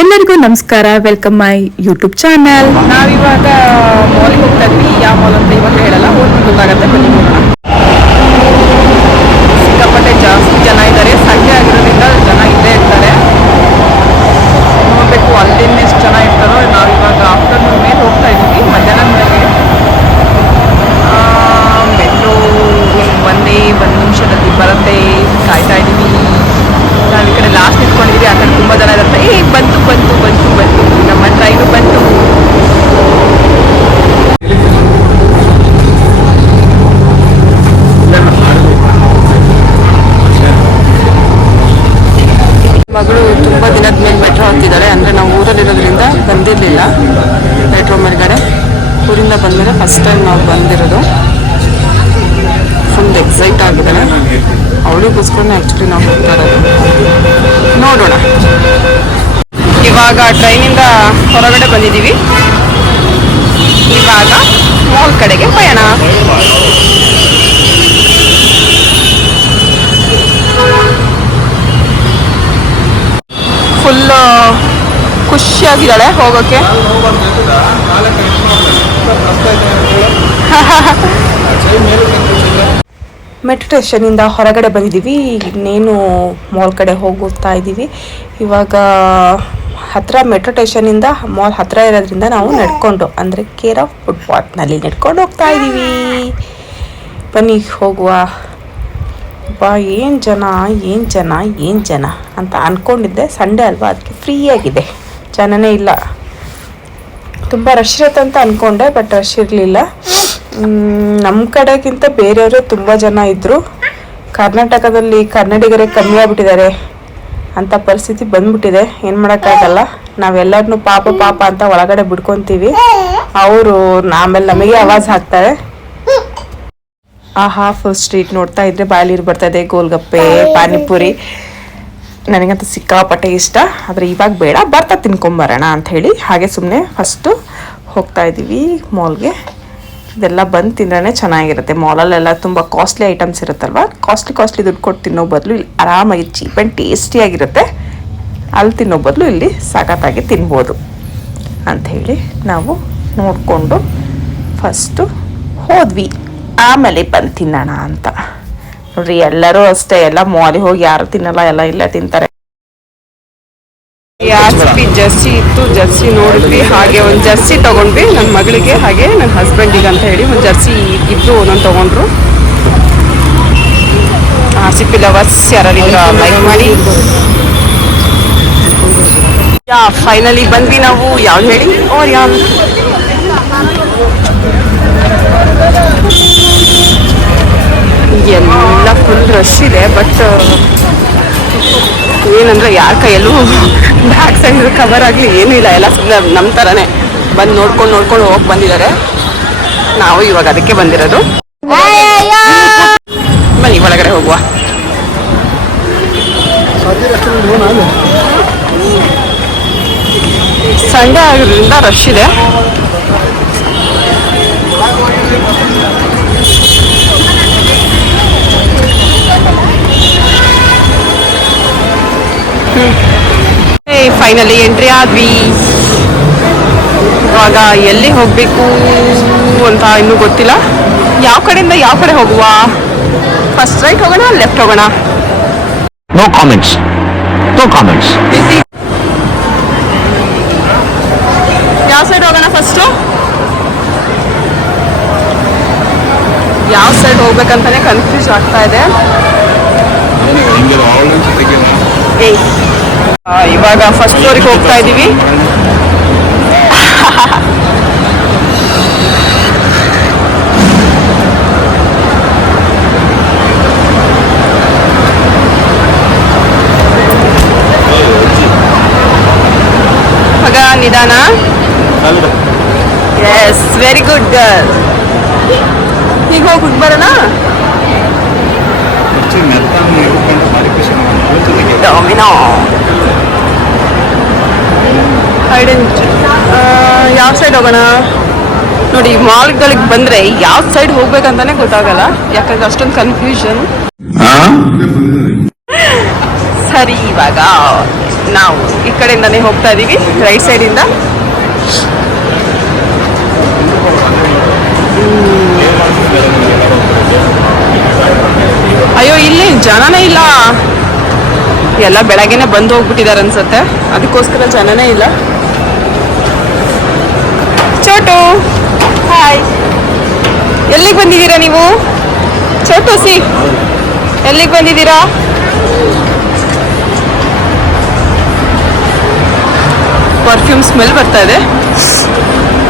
ಎಲ್ಲರಿಗೂ ನಮಸ್ಕಾರ, welcome my YouTube channel. ನಾವಿವಾಗ ಮಾಲ್ಗೆ ಹೋಗ್ತಾ ಇದ್ವಿ. ಯಾವ ಮಾಲ್ ಅಂತ ಇವಾಗ ಹೇಳಲ್ಲ, ಹೋದ್ಮೇಲೆ ಗೊತ್ತಾಗತ್ತೆ. ಬನ್ನಿ ಹೋಗೋಣ. ಸಿಕ್ಕಾಪಟ್ಟೆ ಜಾಸ್ತಿ ಜನ ಇದ್ದಾರೆ. ಸಂಡೆ ಆಗಿರೋದ್ರಿಂದ ಜನ ಇದ್ದೇ ಇರ್ತಾರೆ. ನೋಡಬೇಕು ಅಲ್ಲಿಂದ ಎಷ್ಟು ಜನ ಇರ್ತಾರೋ. ನಾವಿವಾಗ ಆಫ್ಟರ್ನೂನ್ ಮೇಲೆ ಹೋಗ್ತಾ ಇದ್ವಿ, ಮಧ್ಯಾಹ್ನದ ಮೇಲೆ. ಮೆಟ್ರೋ ಒಂದೇ 1 ನಿಮಿಷದಲ್ಲಿ ಬರುತ್ತೆ, ಕಾಯ್ತಾ ಇದ್ದೀವಿ. ನಾವು ಈ ಕಡೆ ಲಾಸ್ಟ್ ನಿಂತ್ಕೊಂಡಿದ್ದೀವಿ, ಆ ಕಡೆ ತುಂಬ ಜನ ಇರುತ್ತೆ. ಬಂತು ಬಂತು ಬಂತು ಬಂತು ನಮ್ಮ ಟ್ರೈನು ಬಂತು. ಮಗಳು ತುಂಬ ದಿನದ ಮೇಲೆ ಮೆಟ್ರೋ ಹತ್ತಿದ್ದಾಳೆ. ಅಂದರೆ ನಾವು ಊರಲ್ಲಿರೋದ್ರಿಂದ ಬಂದಿರಲಿಲ್ಲ ಮೆಟ್ರೋ ಮೇಲ್ಗಡೆ. ಊರಿಂದ ಬಂದಮೇಲೆ ಫಸ್ಟ್ ಟೈಮ್ ನಾವು ಬಂದಿರೋದು. ಫುಲ್ ಎಕ್ಸೈಟ್ ಆಗಿದ್ದಾಳೆ. ಅವಳಿಗೋಸ್ಕರನೇ ಆ್ಯಕ್ಚುಲಿ ನಾವು ಹೋಗ್ತಾ ಇರೋದು. ನೋಡೋಣ. ಇವಾಗ ಟ್ರೈನಿಂದ ಹೊರಗಡೆ ಬಂದಿದ್ದೀವಿ. ಇವಾಗ ಮಾಲ್ ಕಡೆಗೆ ಪಯಣ. ಫುಲ್ ಖುಷಿಯಾಗಿದ್ದಾಳೆ ಹೋಗೋಕ್ಕೆ. ಮೆಟ್ರೋ ಸ್ಟೇಷನಿಂದ ಹೊರಗಡೆ ಬಂದಿದ್ದೀವಿ. ಇನ್ನೇನು ಮಾಲ್ ಕಡೆ ಹೋಗ್ತಾ ಇದ್ದೀವಿ. ಇವಾಗ ಹತ್ತಿರ ಮೆಟ್ರೋ ಸ್ಟೇಷನಿಂದ ಮಾಲ್ ಹತ್ತಿರ ಇರೋದ್ರಿಂದ ನಾವು ನಡ್ಕೊಂಡು, ಅಂದರೆ ಕೇರ್ ಆಫ್ ಫುಟ್ಪಾತ್ನಲ್ಲಿ ನಡ್ಕೊಂಡು ಹೋಗ್ತಾ ಇದ್ದೀವಿ. ಬನ್ನಿ ಹೋಗುವ. ಏನು ಜನ ಏನು ಜನ ಏನು ಜನ ಅಂತ ಅಂದ್ಕೊಂಡಿದ್ದೆ. ಸಂಡೇ ಅಲ್ವಾ, ಅದಕ್ಕೆ ಫ್ರೀಯಾಗಿದೆ, ಜನನೇ ಇಲ್ಲ. ತುಂಬ ರಶ್ ಇರುತ್ತೆ ಅಂತ ಅಂದ್ಕೊಂಡೆ, ಬಟ್ ರಶ್ ಇರಲಿಲ್ಲ. ನಮ್ಮ ಕಡೆಗಿಂತ ಬೇರೆಯವರೇ ತುಂಬ ಜನ ಇದ್ದರು. ಕರ್ನಾಟಕದಲ್ಲಿ ಕನ್ನಡಿಗರೇ ಕಮ್ಮಿ ಆಗಿಬಿಟ್ಟಿದ್ದಾರೆ ಅಂಥ ಪರಿಸ್ಥಿತಿ ಬಂದ್ಬಿಟ್ಟಿದೆ. ಏನು ಮಾಡೋಕ್ಕಾಗಲ್ಲ. ನಾವೆಲ್ಲರನ್ನೂ ಪಾಪ ಪಾಪ ಅಂತ ಒಳಗಡೆ ಬಿಡ್ಕೊತೀವಿ. ಅವರು ಆಮೇಲೆ ನಮಗೆ ಆವಾಜ್ ಹಾಕ್ತಾರೆ. ಆ ಹಾಫ್ ಸ್ಟ್ರೀಟ್ ನೋಡ್ತಾ ಇದ್ರೆ ಬಾಯಲ್ಲಿ ಬರ್ತದೆ. ಗೋಲ್ಗಪ್ಪೆ, ಪಾನಿಪುರಿ ನನಗಂತೂ ಸಿಕ್ಕಾಪಟ್ಟೆ ಇಷ್ಟ. ಆದರೆ ಇವಾಗ ಬೇಡ, ಬರ್ತಾ ತಿನ್ಕೊಂಬರೋಣ ಅಂಥೇಳಿ ಹಾಗೆ ಸುಮ್ಮನೆ ಫಸ್ಟು ಹೋಗ್ತಾ ಇದ್ದೀವಿ ಮಾಲ್ಗೆ. ಇದೆಲ್ಲ ಬಂದು ತಿಂದ್ರೆ ಚೆನ್ನಾಗಿರುತ್ತೆ. ಮಾಲಲ್ಲೆಲ್ಲ ತುಂಬ ಕಾಸ್ಟ್ಲಿ ಐಟಮ್ಸ್ ಇರುತ್ತಲ್ವ, ಕಾಸ್ಟ್ಲಿ ದುಡ್ಡು ಕೊಟ್ಟು ತಿನ್ನೋ ಬದಲು ಇಲ್ಲಿ ಆರಾಮಾಗಿ ಚೀಪ್ ಆ್ಯಂಡ್ ಟೇಸ್ಟಿಯಾಗಿರುತ್ತೆ. ಅಲ್ಲಿ ತಿನ್ನೋ ಬದಲು ಇಲ್ಲಿ ಸಖತ್ತಾಗಿ ತಿನ್ಬೋದು ಅಂಥೇಳಿ ನಾವು ನೋಡಿಕೊಂಡು ಫಸ್ಟು ಹೋದ್ವಿ. ಆಮೇಲೆ ಬಂದು ತಿನ್ನೋಣ ಅಂತ. ನೋಡ್ರಿ, ಎಲ್ಲರೂ ಅಷ್ಟೇ, ಎಲ್ಲ ಮಾಲಿಗೆ ಹೋಗಿ ಯಾರು ತಿನ್ನಲ್ಲ, ಎಲ್ಲ ಇಲ್ಲೇ ತಿಂತಾರೆ. ಜರ್ಸಿ ಇತ್ತು, ಜರ್ಸಿ ನೋಡಿದ್ವಿ. ಹಾಗೆ ಒಂದು ಜರ್ಸಿ ತೊಗೊಂಡ್ವಿ ನನ್ನ ಮಗಳಿಗೆ, ಹಾಗೆ ನನ್ನ ಹಸ್ಬೆಂಡಿಗೆ ಅಂತ ಹೇಳಿ ಒಂದು ಜರ್ಸಿ ಇದ್ದು ಒಂದೊಂದು ತೊಗೊಂಡ್ರು. RCB ಲವರ್ಸ್ ಯಾರಿದ್ರ ಲೈಕ್ ಮಾಡಿ. ಫೈನಲಿ ಬಂದ್ವಿ ನಾವು. ಯಾವ್ದು ಹೇಳಿ? ಓರಿಯಾನ್. ಎಲ್ಲ ಫುಲ್ ರಶ್ ಇದೆ. ಬಟ್ ಏನಂದರೆ ಯಾರ ಕೈಯಲ್ಲೂ ಬ್ಯಾಕ್ ಸೈಡ್ ಕವರ್ ಆಗಲಿ ಏನೂ ಇಲ್ಲ. ಎಲ್ಲ ಸುಮ್ಮನೆ ನಮ್ಮ ಥರನೇ ಬಂದು ನೋಡ್ಕೊಂಡು ಹೋಗಿ ಬಂದಿದ್ದಾರೆ. ನಾವು ಇವಾಗ ಅದಕ್ಕೆ ಬಂದಿರೋದು. ಬನ್ನಿ ಒಳಗಡೆ ಹೋಗುವ. ಸಂಡೇ ಆಗಿರೋದ್ರಿಂದ ರಶ್ ಇದೆ. ಫೈನಲಿ ಎಂಟ್ರಿ ಆದ್ವಿ. ಇವಾಗ ಎಲ್ಲಿ ಹೋಗಬೇಕು ಅಂತ ಇನ್ನೂ ಗೊತ್ತಿಲ್ಲ. ಯಾವ ಕಡೆಯಿಂದ ಯಾವ ಕಡೆ ಹೋಗುವ? ಫಸ್ಟ್ ರೈಟ್ ಹೋಗೋಣ, ಲೆಫ್ಟ್ ಹೋಗೋಣ? No comments. ಯಾವ ಸೈಡ್ ಹೋಗೋಣ ಫಸ್ಟು? ಯಾವ ಸೈಡ್ ಹೋಗ್ಬೇಕಂತಾನೆ ಕನ್ಫ್ಯೂಸ್ ಆಗ್ತಾ ಇದೆ. ಇವಾಗ ಫಸ್ಟ್ ಫ್ಲೋರಿಗೆ ಹೋಗ್ತಾ ಇದ್ದೀವಿ. ಮಗ ನಿಧಾನ. Yes, very good girl. ಈಗ ಹೋಗಿ ಬರೋಣ. ಡೊಮಿನೋ ಯಾವ ಸೈಡ್ ಹೋಗೋಣ ನೋಡಿ? ಮಾಲ್ಗಳಿಗೆ ಬಂದರೆ ಯಾವ ಸೈಡ್ ಹೋಗ್ಬೇಕಂತಾನೆ ಗೊತ್ತಾಗಲ್ಲ, ಯಾಕಂದ್ರೆ ಅಷ್ಟೊಂದು ಕನ್ಫ್ಯೂಷನ್. ಸರಿ, ಇವಾಗ ನಾವು ಈ ಕಡೆಯಿಂದಾನೇ ಹೋಗ್ತಾ ಇದೀವಿ, ರೈಟ್ ಸೈಡಿಂದ. ಅಯ್ಯೋ ಇಲ್ಲಿ ಜನನೇ ಇಲ್ಲ, ಎಲ್ಲ ಬೆಳಗ್ಗೆನೆ ಬಂದು ಹೋಗ್ಬಿಟ್ಟಿದ್ದಾರೆ ಅನ್ಸುತ್ತೆ, ಅದಕ್ಕೋಸ್ಕರ ಜನನೇ ಇಲ್ಲ. ಚೋಟು ಹಾಯ್, ಎಲ್ಲಿಗೆ ಬಂದಿದ್ದೀರಾ ನೀವು? ಚೋಟು ಸಿ, ಎಲ್ಲಿಗೆ ಬಂದಿದ್ದೀರಾ? ಪರ್ಫ್ಯೂಮ್ ಸ್ಮೆಲ್ ಬರ್ತಾ ಇದೆ,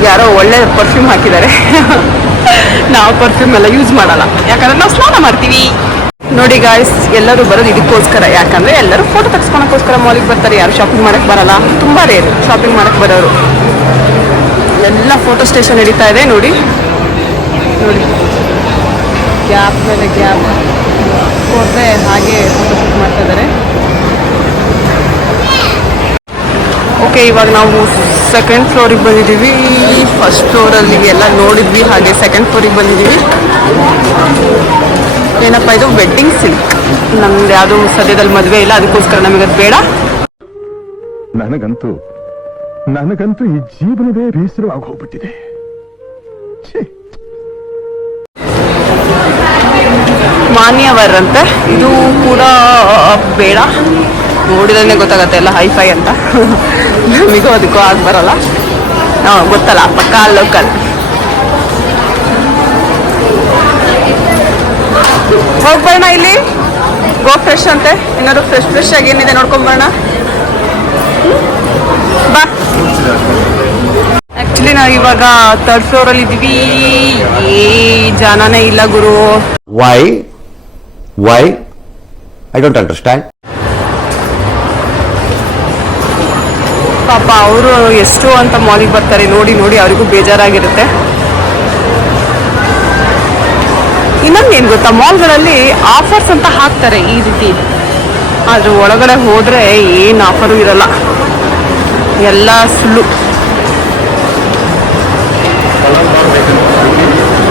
ಯಾರೋ ಒಳ್ಳೆ ಪರ್ಫ್ಯೂಮ್ ಹಾಕಿದ್ದಾರೆ. ನಾವು ಪರ್ಫ್ಯೂಮ್ ಎಲ್ಲ ಯೂಸ್ ಮಾಡಲ್ಲ, ಯಾಕಂದ್ರೆ ನಾವು ಸ್ನಾನ ಮಾಡ್ತೀವಿ. ನೋಡಿ ಗಾಯ್ಸ್, ಎಲ್ಲರೂ ಬರೋದು ಇದಕ್ಕೋಸ್ಕರ, ಯಾಕಂದ್ರೆ ಎಲ್ಲರೂ ಫೋಟೋ ತೆಗೆಸ್ಕೊಳಕ್ಕೋಸ್ಕರ ಮಾಲಿಗೆ ಬರ್ತಾರೆ, ಯಾರು ಶಾಪಿಂಗ್ ಮಾಡಕ್ ಬರಲ್ಲ, ತುಂಬಾ ರೇರ್ ಶಾಪಿಂಗ್ ಮಾಡಕ್ ಬರೋರು. ಎಲ್ಲ ಫೋಟೋ ಸ್ಟೇಷನ್ ನಡೀತಾ ಇದೆ ನೋಡಿ ನೋಡಿ, ಗ್ಯಾಪ್ ಮೇಲೆ ಗ್ಯಾಪ್ ಹೋದ್ರೆ ಹಾಗೆ ಫೋಟೋ ಶೂಟ್ ಮಾಡ್ತಾ ಇದ್ದಾರೆ. ಓಕೆ, ಇವಾಗ ನಾವು ಸೆಕೆಂಡ್ ಫ್ಲೋರಿಗೆ ಬಂದಿದ್ದೀವಿ. ಫಸ್ಟ್ ಫ್ಲೋರಲ್ಲಿ ಎಲ್ಲ ನೋಡಿದ್ವಿ, ಹಾಗೆ ಸೆಕೆಂಡ್ ಫ್ಲೋರಿಗೆ ಬಂದಿದ್ದೀವಿ. ಏನಪ್ಪ ಇದು? Wedding silk. ನಮ್ದು ಯಾವುದು ಸದ್ಯದಲ್ಲಿ ಮದುವೆ ಇಲ್ಲ, ಅದಕ್ಕೋಸ್ಕರ ನಮಗದು ಬೇಡ. ನನಗಂತೂ ಈ ಜೀವನವೇ ಬೇಸರವಾಗಿ ಹೋಗ್ಬಿಟ್ಟಿದೆ. ಮಾನ್ಯವರ್ ಅಂತೆ, ಇದು ಕೂಡ ಬೇಡ. ನೋಡಿದ್ರೆ ಗೊತ್ತಾಗತ್ತೆ ಎಲ್ಲ ಹೈಫೈ ಅಂತ. ನಮಗೂ ಅದಕ್ಕೂ ಆಗ ಬರಲ್ಲ, ಗೊತ್ತಲ್ಲ, ಪಕ್ಕ ಲೋಕಲ್. ಹೋಗ್ಬರೋಣ, ಇಲ್ಲಿ ಗೋ ಫ್ರೆಶ್ ಅಂತೆ, ಏನಾದ್ರು ಫ್ರೆಶ್ ಆಗಿ ಏನಿದೆ ನೋಡ್ಕೊಂಬರೋಣ ಬಾ. ಆಕ್ಚುಲಿ ನಾವು ಇವಾಗ ಥರ್ಡ್ ಫ್ಲೋರ್ ಅಲ್ಲಿ ಇದ್ದೀವಿ, ಜನನೇ ಇಲ್ಲ ಗುರು. Why? I don't understand. ಪಾಪ ಅವರು ಎಷ್ಟು ಅಂತ ಮಾಲಿಗೆ ಬರ್ತಾರೆ, ನೋಡಿ ನೋಡಿ ಅವರಿಗೂ ಬೇಜಾರಾಗಿರುತ್ತೆ. ಇನ್ನೊಂದು ಏನು ಗೊತ್ತಾ, ಮಾಲ್ಗಳಲ್ಲಿ ಆಫರ್ಸ್ ಅಂತ ಹಾಕ್ತಾರೆ ಈ ರೀತಿ, ಆದ್ರೆ ಒಳಗಡೆ ಹೋದ್ರೆ ಏನು ಆಫರು ಇರಲ್ಲ, ಎಲ್ಲ ಸುಳ್ಳು.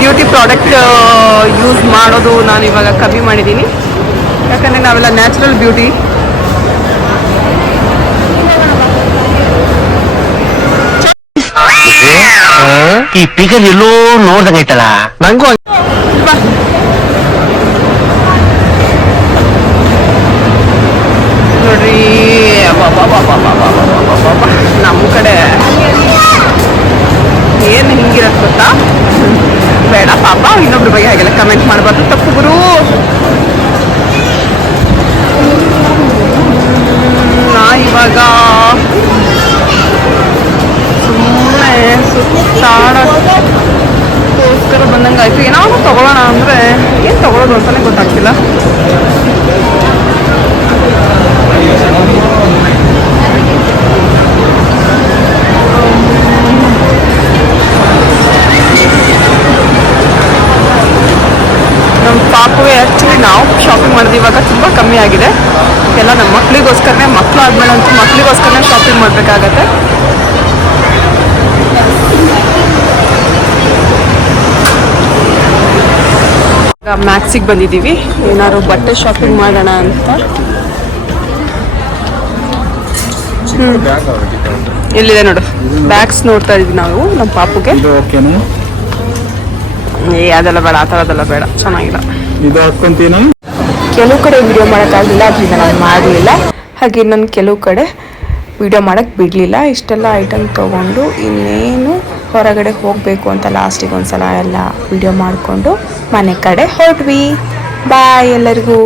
ಬ್ಯೂಟಿ ಪ್ರಾಡಕ್ಟ್ ಯೂಸ್ ಮಾಡೋದು ನಾನು ಇವಾಗ ಕಮ್ಮಿ ಮಾಡಿದ್ದೀನಿ, ಯಾಕಂದರೆ ನಾವೆಲ್ಲ ನ್ಯಾಚುರಲ್ ಬ್ಯೂಟಿ. ಈ ಪಿಗರ್ ಎಲ್ಲೋ ನೋಡ್ದಂಗೈತಲ್ಲ, ನಂಗೂ ನೋಡ್ರಿ, ನಮ್ಮ ಕಡೆ ಏನು ಹಿಂಗಿರತ್ತೆ ಗೊತ್ತಾ? ಬೇಡ ಪಾಪ, ಇನ್ನೊಬ್ರ ಬಗ್ಗೆ ಹಾಗೆಲ್ಲ ಕಮೆಂಟ್ ಮಾಡಬಾರ್ದು, ತಪ್ಪು ಗುರು. ನಾ ಇವಾಗ ಸುಮ್ಮನೆ ಸುತ್ತಾಡೋಕ್ಕೋಸ್ಕರ ಬಂದಂಗೆ ಆಯ್ತು. ಏನಾದ್ರು ತಗೊಳ್ಳೋಣ ಅಂದರೆ ಏನು ತಗೊಳ್ಳೋದು ಅಂತಲೇ ಗೊತ್ತಾಗ್ತಿಲ್ಲ. ನಮ್ಮ ಪಾಪುಗೆ ಆ್ಯಕ್ಚುಲಿ ನಾವು ಶಾಪಿಂಗ್ ಮಾಡಿದ್ವಿ ಇವಾಗ ತುಂಬ ಕಮ್ಮಿ ಆಗಿದೆ. ಎಲ್ಲ ನಮ್ಮ ಮಕ್ಕಳಿಗೋಸ್ಕರನೇ, ಮಕ್ಕಳು ಆದಮೇಲೆ ಅಂತೂ ಮಕ್ಕಳಿಗೋಸ್ಕರನೇ ಶಾಪಿಂಗ್ ಮಾಡಬೇಕಾಗತ್ತೆ. ಮ್ಯಾಕ್ಸಿಗೆ ಬಂದಿದ್ದೀವಿ, ಏನಾದ್ರು ಬಟ್ಟೆ ಶಾಪಿಂಗ್ ಮಾಡೋಣ ಅಂತ. ಎಲ್ಲಿದೆ ನೋಡು, ಬ್ಯಾಗ್ಸ್ ನೋಡ್ತಾ ಇದೀವಿ ನಾವು ನಮ್ಮ ಪಾಪುಗೆ. ಅದೆಲ್ಲ ಬೇಡ, ಆ ಥರದ್ದೆಲ್ಲ ಬೇಡ, ಚೆನ್ನಾಗಿಲ್ಲ. ಕೆಲವು ಕಡೆ ವಿಡಿಯೋ ಮಾಡೋಕ್ಕಾಗಲಿಲ್ಲ, ಅದರಿಂದ ನಾನು ಮಾಡಲಿಲ್ಲ. ಹಾಗೆ ಇನ್ನೊಂದು ಕೆಲವು ಕಡೆ ವಿಡಿಯೋ ಮಾಡೋಕ್ಕೆ ಬಿಡಲಿಲ್ಲ. ಇಷ್ಟೆಲ್ಲ ಐಟಮ್ ತೊಗೊಂಡು ಇನ್ನೇನು ಹೊರಗಡೆ ಹೋಗಬೇಕು ಅಂತ ಲಾಸ್ಟಿಗೆ ಒಂದ್ಸಲ ಎಲ್ಲ ವಿಡಿಯೋ ಮಾಡಿಕೊಂಡು ಮನೆ ಕಡೆ ಹೊರಟ್ವಿ. ಬಾಯ್ ಎಲ್ಲರಿಗೂ.